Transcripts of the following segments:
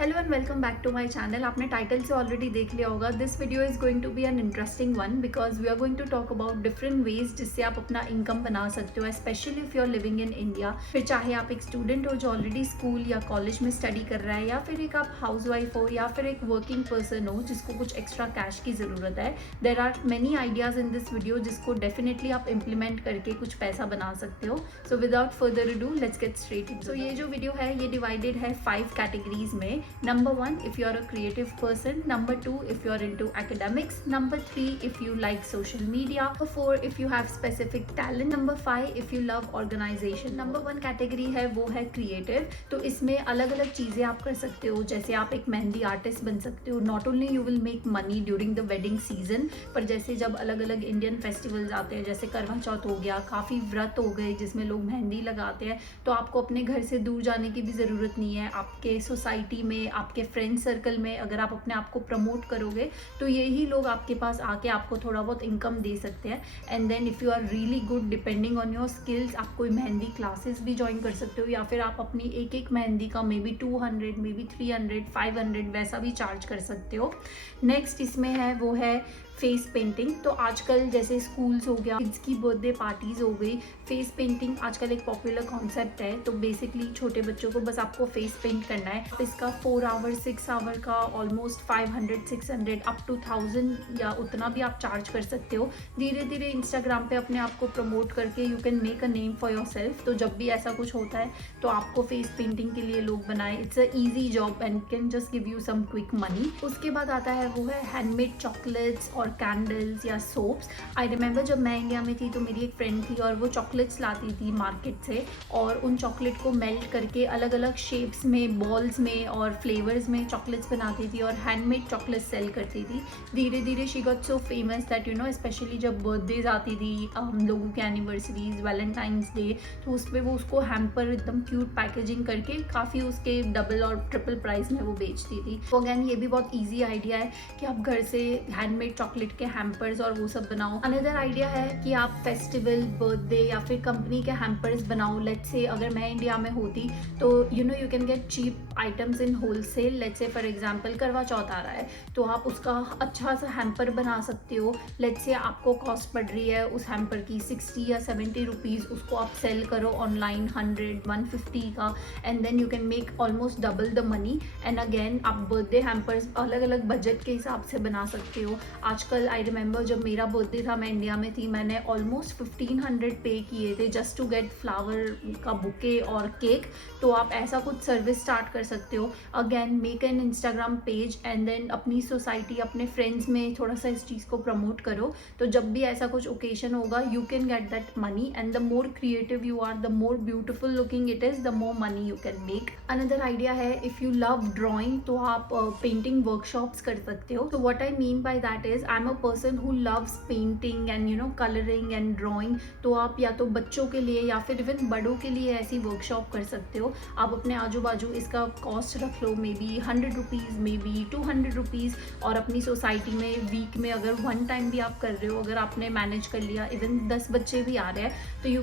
Hello and welcome back to my channel. आपने title से already देख लिया होगा। This video is going to be an interesting one because we are going to talk about different ways जिससे आप अपना income बना सकते हो, specially if you are living in India. फिर चाहे आप एक स्टूडेंट हो जो ऑलरेडी स्कूल या कॉलेज में स्टडी कर रहा है, या फिर एक आप हाउस वाइफ हो, या फिर एक वर्किंग पर्सन हो जिसको कुछ एक्स्ट्रा कैश की ज़रूरत है। There are many ideas in this video जिसको डेफिनेटली आप इम्प्लीमेंट करके कुछ पैसा बना सकते हो। So without further do let's get straight in. So ये जो वीडियो है ये डिवाइडेड है 5 कैटेगरीज में। Number 1 if you are a creative person, number 2 if you are into academics, number 3 if you like social media, number 4 if you have specific talent, number 5 if you love organization। number 1 category है वो है creative. तो इसमें अलग अलग चीज़ें आप कर सकते हो, जैसे आप एक मेहंदी आर्टिस्ट बन सकते हो। Not only you will make money during the wedding season, पर जैसे जब अलग अलग इंडियन फेस्टिवल्स आते हैं, जैसे करवा चौथ हो गया, काफ़ी व्रत हो गए जिसमें लोग मेहंदी लगाते हैं, तो आपको अपने घर से दूर जाने की भी ज़रूरत नहीं है। आपके सोसाइटी में, आपके फ्रेंड सर्कल में अगर आप अपने आप को प्रमोट करोगे तो यही लोग आपके पास आके आपको थोड़ा बहुत इनकम दे सकते हैं। And then if you are really good depending on your skills, आप कोई मेहंदी क्लासेस भी ज्वाइन कर सकते हो, या फिर आप अपनी एक एक मेहंदी का मे बी 200, मे बी 300, 500 वैसा भी चार्ज कर सकते हो। नेक्स्ट इसमें है वो है फेस पेंटिंग। तो आजकल जैसे स्कूल्स हो गया, किड्स की बर्थडे पार्टीज हो गई, फेस पेंटिंग आजकल एक पॉपुलर कॉन्सेप्ट है। तो बेसिकली छोटे बच्चों को बस आपको फेस पेंट करना है। आप इसका 4 आवर 6 आवर का ऑलमोस्ट 500, 600 अप टू 1000 या उतना भी आप चार्ज कर सकते हो। धीरे धीरे इंस्टाग्राम पे अपने आप को प्रमोट करके you can make a name for your self. तो जब भी ऐसा कुछ होता है तो आपको फेस पेंटिंग के लिए लोग बनाए। It's a easy job and can just give you some quick money. उसके बाद आता है वो है हैंडमेड चॉकलेट्स और कैंडल्स या सोप्स। आई रिमेंबर जब मैं इंडिया में थी तो मेरी एक फ्रेंड थी और वो चॉकलेट्स लाती थी मार्केट से, और उन चॉकलेट को मेल्ट करके अलग अलग शेप्स में, बॉल्स में और फ्लेवर्स में चॉकलेट्स बनाती थी और हैंडमेड चॉकलेट्स सेल करती थी। धीरे धीरे she got so famous that you know, specially जब बर्थडेज आती थी, लोगों की एनिवर्सरीज, वैलेंटाइंस डे, तो उस पर वो उसको हैम्पर एकदम क्यूट पैकेजिंग करके काफ़ी उसके डबल और ट्रिपल प्राइस में वो बेचती थी। तो अगैन ये भी बहुत ईजी आइडिया है कि आप घर से हैंडमेड चॉकलेट के हैम्पर्स और वो सब बनाओ। अनदर आइडिया है कि आप फेस्टिवल, बर्थडे या फिर कंपनी के हैम्पर्स बनाओ। लेट्स से अगर मैं इंडिया में होती तो you know you can get cheap items in wholesale. Let's say for example Karva Chauth आ रहा है तो आप उसका अच्छा सा हैम्पर बना सकते हो। लेट्स से आपको कॉस्ट पड़ रही है उस हैम्पर की 60 या 70 रुपीज़, उसको आप सेल करो ऑनलाइन 100, 150 का, and then you can make almost double the money. And again आप बर्थडे हैम्पर्स अलग अलग बजट के हिसाब से बना सकते हो। आजकल आई रिमेंबर जब मेरा बर्थडे था, मैं इंडिया में थी, मैंने ऑलमोस्ट 1500 पे किए थे जस्ट टू गेट फ्लावर का बुके और केक। तो आप ऐसा कुछ सर्विस स्टार्ट कर सकते हो। Again make an Instagram page and then अपनी सोसाइटी, अपने फ्रेंड्स में थोड़ा सा इस चीज़ को प्रमोट करो। तो जब भी ऐसा कुछ ओकेजन होगा you can get that money, and the more creative you are, the more beautiful looking it is, the more money you can make. Another idea है इफ़ यू लव ड्राइंग तो आप पेंटिंग वर्कशॉप्स कर सकते हो। तो what I mean by that is I am a person who loves painting and you know colouring and drawing. तो आप या तो बच्चों के लिए या फिर इवन बड़ों के लिए ऐसी वर्कशॉप कर सकते हो। आप अपने आजू बाजू इसका कॉस्ट रख लो, maybe 100 rupees, maybe 200 rupees, और अपनी सोसाइटी में वीक में अगर 1 टाइम भी आप कर रहे हो, अगर आपने मैनेज कर लिया, इवन 10 बच्चे भी आ रहे हैं तो you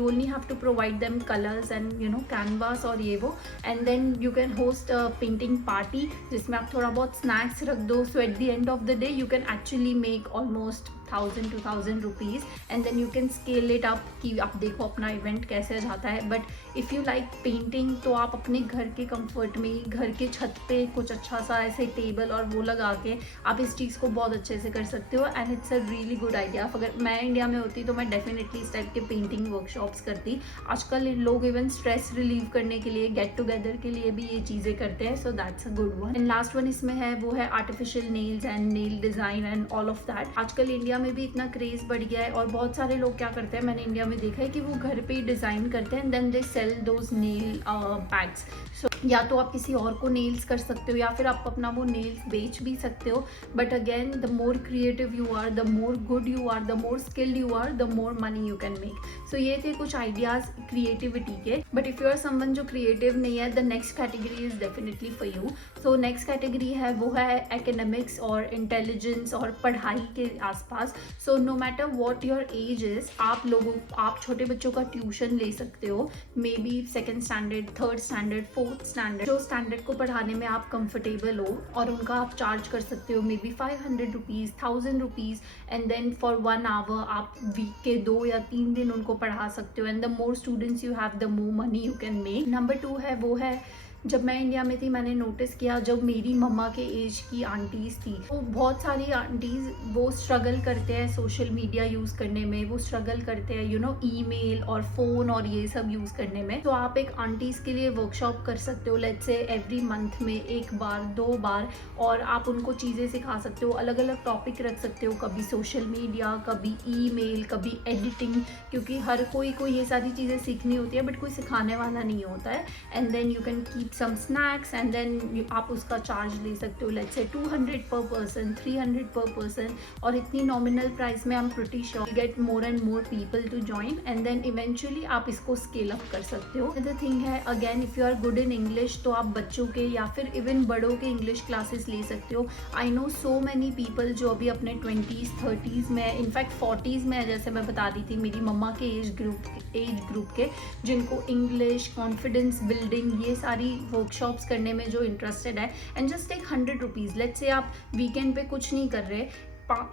only have to provide them colours and you know canvas और ये वो, and then you can host a painting party जिसमें आप थोड़ा बहुत स्नैक्स रख दो। So at the end of the day you can actually make almost 1000 to 1000 rupees, and then you can scale it up कि आप देखो अपना इवेंट कैसे जाता है। But if you like painting तो आप अपने घर के कंफर्ट में, घर के छत पे कुछ अच्छा सा ऐसे टेबल और वो लगा के आप इस चीज़ को बहुत अच्छे से कर सकते हो, and it's a really good idea. अगर मैं इंडिया में होती तो मैं डेफिनेटली इस टाइप के पेंटिंग वर्कशॉप्स करती। आजकल लोग इवन स्ट्रेस रिलीव करने के लिए, गेट टुगेदर के लिए भी ये चीज़ें करते हैं। सो that's a good one. And last one इसमें है वो है artificial nails and nail design and all of that. आजकल इंडिया में भी इतना क्रेज बढ़ गया है और बहुत सारे लोग क्या करते हैं, मैंने इंडिया में देखा है कि वो घर पे डिज़ाइन करते हैं and then they sell those nail packs. So या तो आप किसी और को नेल्स कर सकते हो या फिर आप अपना वो नेल्स बेच भी सकते हो। But again the more creative you are, the more good you are, the more skilled you are, the more money you can make. So ये थे कुछ आइडियाज़ क्रिएटिविटी के। But if you are someone जो creative नहीं है, the next category is definitely for you. So next category है वो है एकेडमिक्स और इंटेलिजेंस और पढ़ाई के आसपास। Class. So no matter what your age is, आप छोटे बच्चों का ट्यूशन ले सकते हो, maybe second standard, third standard, fourth standard, जो स्टैंडर्ड को पढ़ाने में आप कंफर्टेबल हो, और उनका आप चार्ज कर सकते हो maybe 500 rupees, 1000 rupees, and then for 1 hour आप वीक के 2 या 3 दिन उनको पढ़ा सकते हो. And the more students you have the more money you can make. Number 2 है वो है, जब मैं इंडिया में थी मैंने नोटिस किया, जब मेरी मम्मा के एज की आंटीज़ थी, तो बहुत सारी आंटीज़ वो स्ट्रगल करते हैं सोशल मीडिया यूज़ करने में, वो स्ट्रगल करते हैं ईमेल और फ़ोन और ये सब यूज़ करने में. तो आप एक आंटीज़ के लिए वर्कशॉप कर सकते हो, लेट्स से एवरी मंथ में 1 बार 2 बार, और आप उनको चीज़ें सिखा सकते हो, अलग अलग टॉपिक रख सकते हो, कभी सोशल मीडिया, कभी ईमेल, कभी एडिटिंग, क्योंकि हर कोई को ये सारी चीज़ें सीखनी होती है बट कोई सिखाने वाला नहीं होता है. And then you can keep some snacks and then आप उसका चार्ज ले सकते हो, let's say 200 per person, 300 per person, और इतनी नॉमिनल प्राइस में I'm pretty sure you get more and more people to join and then eventually आप इसको स्केल अप कर सकते हो. The thing है again, if you are good in English तो आप बच्चों के या फिर इवन बड़ों के इंग्लिश क्लासेस ले सकते हो. I know so many people जो अभी अपने 20s 30s में, इनफैक्ट 40s में, जैसे मैं बता रही थी मेरी मम्मा के एज ग्रुप के, जिनको इंग्लिश, कॉन्फिडेंस बिल्डिंग, ये सारी वर्कशॉप्स करने में जो इंटरेस्टेड है. And just take 100 rupees. Let's say आप वीकेंड पे कुछ नहीं कर रहे,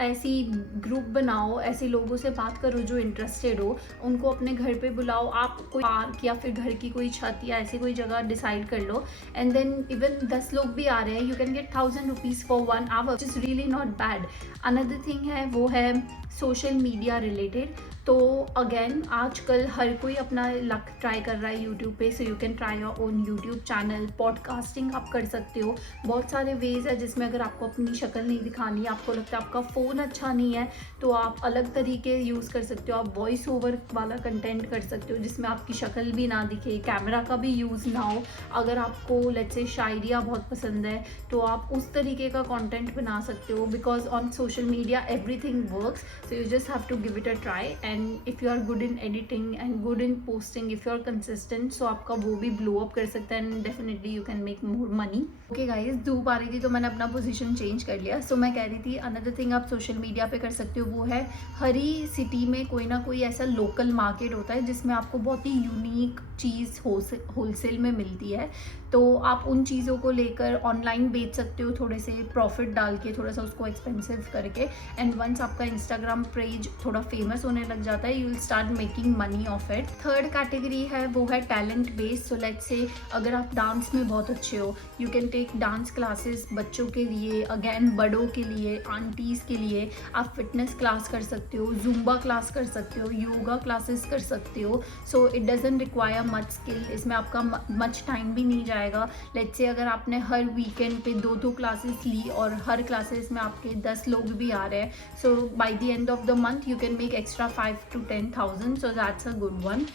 ऐसी ग्रुप बनाओ, ऐसे लोगों से बात करो जो इंटरेस्टेड हो, उनको अपने घर पे बुलाओ, आप कोई पार्क या फिर घर की कोई छत या ऐसी कोई जगह डिसाइड कर लो, एंड देन इवन 10 लोग भी आ रहे हैं, you can get 1000 rupees for 1 hour, which is really not bad. Another thing है वो है सोशल मीडिया रिलेटेड. तो अगेन आजकल हर कोई अपना लक ट्राई कर रहा है यूट्यूब पे, so you can try your own YouTube channel. Podcasting आप कर सकते हो, बहुत सारे वेज है जिसमें अगर आपको अपनी शक्ल नहीं दिखानी, आपको लगता है आपका फ़ोन अच्छा नहीं है, तो आप अलग तरीके यूज़ कर सकते हो. आप वॉइस ओवर वाला कंटेंट कर सकते हो जिसमें आपकी शक्ल भी ना दिखे, कैमरा का भी यूज़ ना हो. अगर आपको लेट्स से शायरिया बहुत पसंद है तो आप उस तरीके का कंटेंट बना सकते हो, because on social media everything works, so you just have to give it a try. And if you are good in editing and good in posting, if you are consistent, so आपका वो भी blow up कर सकता है and definitely you can make more money. Okay guys, धूप आ रही थी तो मैंने अपना पोजीशन चेंज कर लिया. सो मैं कह रही थी अनदर थिंग आप सोशल मीडिया पे कर सकते हो वो है, हर ही सिटी में कोई ना कोई ऐसा लोकल मार्केट होता है जिसमें आपको बहुत ही यूनिक चीज़ होलसेल में मिलती है. तो आप उन चीज़ों को लेकर ऑनलाइन बेच सकते हो, थोड़े से प्रॉफिट डाल के, थोड़ा सा उसको एक्सपेंसिव करके. एंड वंस आपका इंस्टाग्राम पेज थोड़ा फेमस होने लग जाता है, you will start making money of it. Third category है वो है talent based. So let's say अगर आप डांस में बहुत अच्छे हो, you can take dance classes बच्चों के लिए, अगेन बड़ों के लिए, आंटीज़ के लिए. आप फिटनेस क्लास कर सकते हो, जुम्बा क्लास कर सकते हो, योगा क्लासेस कर सकते हो. So it doesn't require much skill, इसमें आपका मच टाइम भी नहीं जाएगा. लेट्स से अगर आपने हर वीकेंड पे 2-2 क्लासेस ली और हर क्लासेस में आपके 10 लोग भी आ रहे हैं, so by the end of the month you can make extra 5 to 10,000. So that's a good one.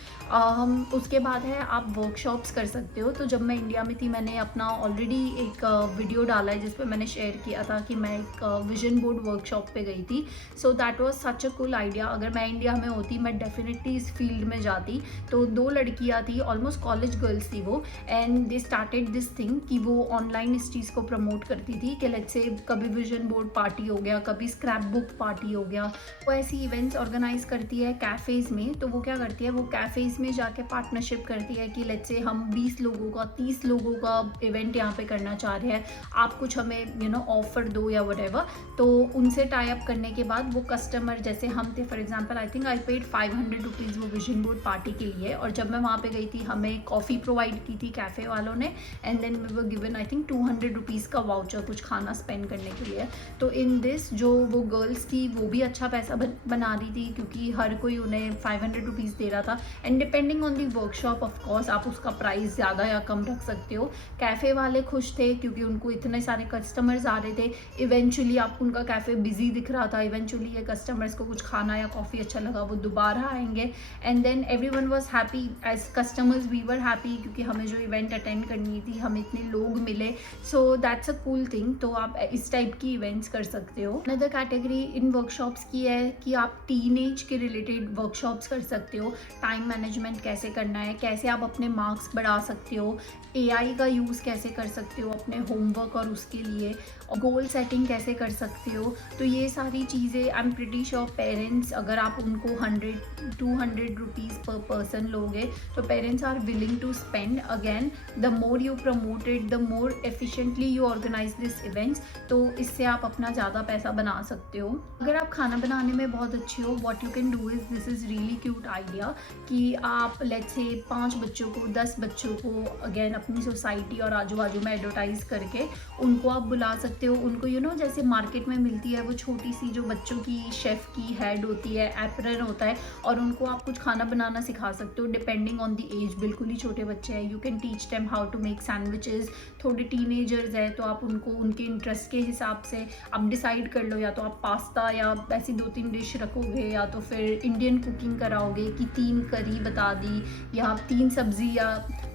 उसके बाद है आप वर्कशॉप्स कर सकते हो. तो जब मैं इंडिया में थी मैंने अपना ऑलरेडी एक वीडियो डाला है जिस पे मैंने शेयर किया था कि मैं एक विजन बोर्ड वर्कशॉप पे गई थी. So that was such a cool idea. अगर मैं इंडिया में होती मैं डेफिनेटली इस फील्ड में जाती. तो 2 लड़कियां थी, ऑलमोस्ट कॉलेज गर्ल्स थी वो, and they started this thing कि वो ऑनलाइन इस चीज़ को प्रमोट करती थी कि लेट्स से कभी विजन बोर्ड पार्टी हो गया, कभी स्क्रैप बुक पार्टी हो गया, वो ऐसी इवेंट्स ऑर्गेनाइज करती है कैफ़ेज़ में. तो वो क्या करती है, वो कैफ़ेज़ में जाके पार्टनरशिप करती है कि लेट्स से हम 20 लोगों का 30 लोगों का इवेंट यहाँ पे करना चाह रहे हैं, आप कुछ हमें ऑफर दो या व्हाटएवर. तो उनसे टाई अप करने के बाद वो कस्टमर, जैसे हम थे for example, I think I paid 500 rupees वो विजन बोर्ड पार्टी के लिए. और जब मैं वहाँ पे गई थी हमें कॉफ़ी प्रोवाइड की थी कैफ़े वालों ने, and then we were given I think 200 rupees का वाउचर कुछ खाना स्पेंड करने के लिए. तो इन दिस जो वो गर्ल्स थी वो भी अच्छा पैसा बना रही थी क्योंकि हर कोई उन्हें 500 रुपीज़ दे रहा था. And depending on the workshop of course आप उसका प्राइस ज़्यादा या कम रख सकते हो. कैफ़े वाले खुश थे क्योंकि उनको इतने सारे कस्टमर्स आ रहे थे. इवेंचुअली आप उनका कैफ़े बिजी दिख रहा था, इवेंचुअली ये कस्टमर्स को कुछ खाना या कॉफ़ी अच्छा लगा, वो दोबारा आएंगे. And then everyone was happy, as customers we were happy क्योंकि हमें जो इवेंट अटेंड करनी थी, हमें इतने लोग मिले, सो दैट्स अ कूल थिंग। तो आप इस टाइप की इवेंट्स कर सकते हो। अनदर कैटेगरी इन वर्कशॉप्स की है कि आप टीनेज के रिलेटेड वर्कशॉप्स कर सकते हो। टाइम मैनेजमेंट कैसे करना है, कैसे आप अपने मार्क्स बढ़ा सकते हो, एआई का यूज़ कैसे कर सकते हो अपने होमवर्क और उसके लिए, गोल सेटिंग कैसे कर सकते हो। तो ये सारी चीज़ें I am pretty sure parents, अगर आप उनको 100-200 रुपीज़ पर पर्सन लोगे तो parents are willing to spend. Again, the more you promote it, the more efficiently you organize this events, तो इससे आप अपना ज़्यादा पैसा बना सकते हो। अगर आप खाना बनाने में बहुत अच्छे हो, what you can do is, this is really cute idea कि आप लेट्स से 5 बच्चों को, 10 बच्चों को अगेन अपनी सोसाइटी और आजू बाजू में एडवर्टाइज करके उनको आप बुला सकते हो। उनको जैसे मार्केट में मिलती है वो छोटी सी जो बच्चों की शेफ़ की हेड होती है, एप्रन होता है, और उनको आप कुछ खाना बनाना सिखा सकते हो डिपेंडिंग ऑन द एज। बिल्कुल ही छोटे बच्चे हैं, you can teach them how to make sandwiches. थोड़े टीनेजर्स है तो आप उनको उनके इंटरेस्ट के हिसाब से आप डिसाइड कर लो, या तो आप पास्ता या ऐसी 2-3 डिश रखोगे, या तो फिर इंडियन कुकिंग कराओगे कि 3 करी बता दी, या 3 सब्जी, या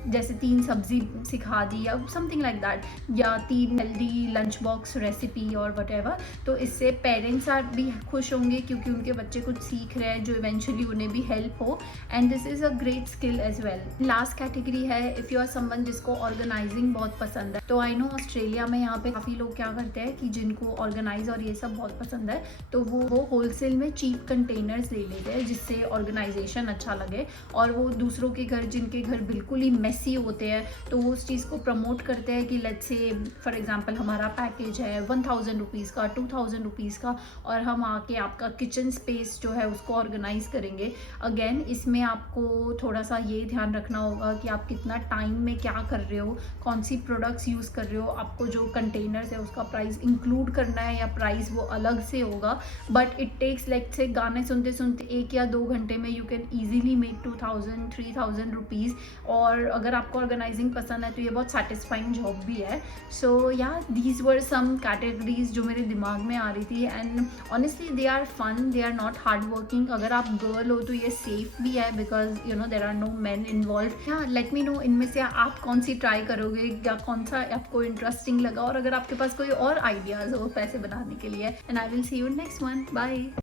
जैसे 3 सब्जी सिखा दी, या समथिंग लाइक दैट, या 3 हेल्दी लंच बॉक्स रेसिपी और वट एवर। तो इससे पेरेंट्स आर भी खुश होंगे क्योंकि उनके बच्चे कुछ सीख रहे हैं जो इवेंचुअली उन्हें भी हेल्प हो, and this is a great skill as well. Last category है इफ़ यू आर समवन जिसको ऑर्गेनाइजिंग बहुत पसंद है। तो आई नो ऑस्ट्रेलिया में यहाँ पे काफ़ी लोग क्या करते हैं कि जिनको ऑर्गेनाइज और ये सब बहुत पसंद है, तो वो होलसेल में चीप कंटेनर्स ले लेते हैं जिससे ऑर्गेनाइजेशन अच्छा लगे, और वो दूसरों के घर, जिनके घर बिल्कुल ही मेसी होते हैं, तो वो उस चीज़ को प्रमोट करते हैं कि लेट्स से फॉर एग्जांपल हमारा पैकेज है 1000 रुपीज़ का, 2000 रुपीज़ का, और हम आके आपका किचन स्पेस जो है उसको ऑर्गेनाइज करेंगे। अगेन, इसमें आपको थोड़ा सा ये ध्यान रखना होगा कि आप कितना टाइम में क्या कर रहे हो, कौन सी प्रोडक्ट्स यूज़ कर रहे हो, आपको जो कंटेनर्स है उसका प्राइस इंक्लूड करना है या प्राइस वो अलग से होगा। बट इट टेक्स लाइक से गाने सुनते सुनते 1 या 2 घंटे में you can easily make 2000-3000 rupees. और अगर आपको ऑर्गेनाइजिंग पसंद है तो ये बहुत सेटिस्फाइंग जॉब भी है। सो या दीज वर सम कैटेगरीज जो मेरे दिमाग में आ रही थी, and honestly they are fun, they are not hard working. अगर आप गर्ल हो तो ये सेफ भी है because there are no man involve. हाँ, लेट मी नो इनमें से आप कौन सी ट्राई करोगे या कौन सा आपको इंटरेस्टिंग लगा, और अगर आपके पास कोई और आइडियाज़ हो पैसे बनाने के लिए, and I will see you next one. Bye.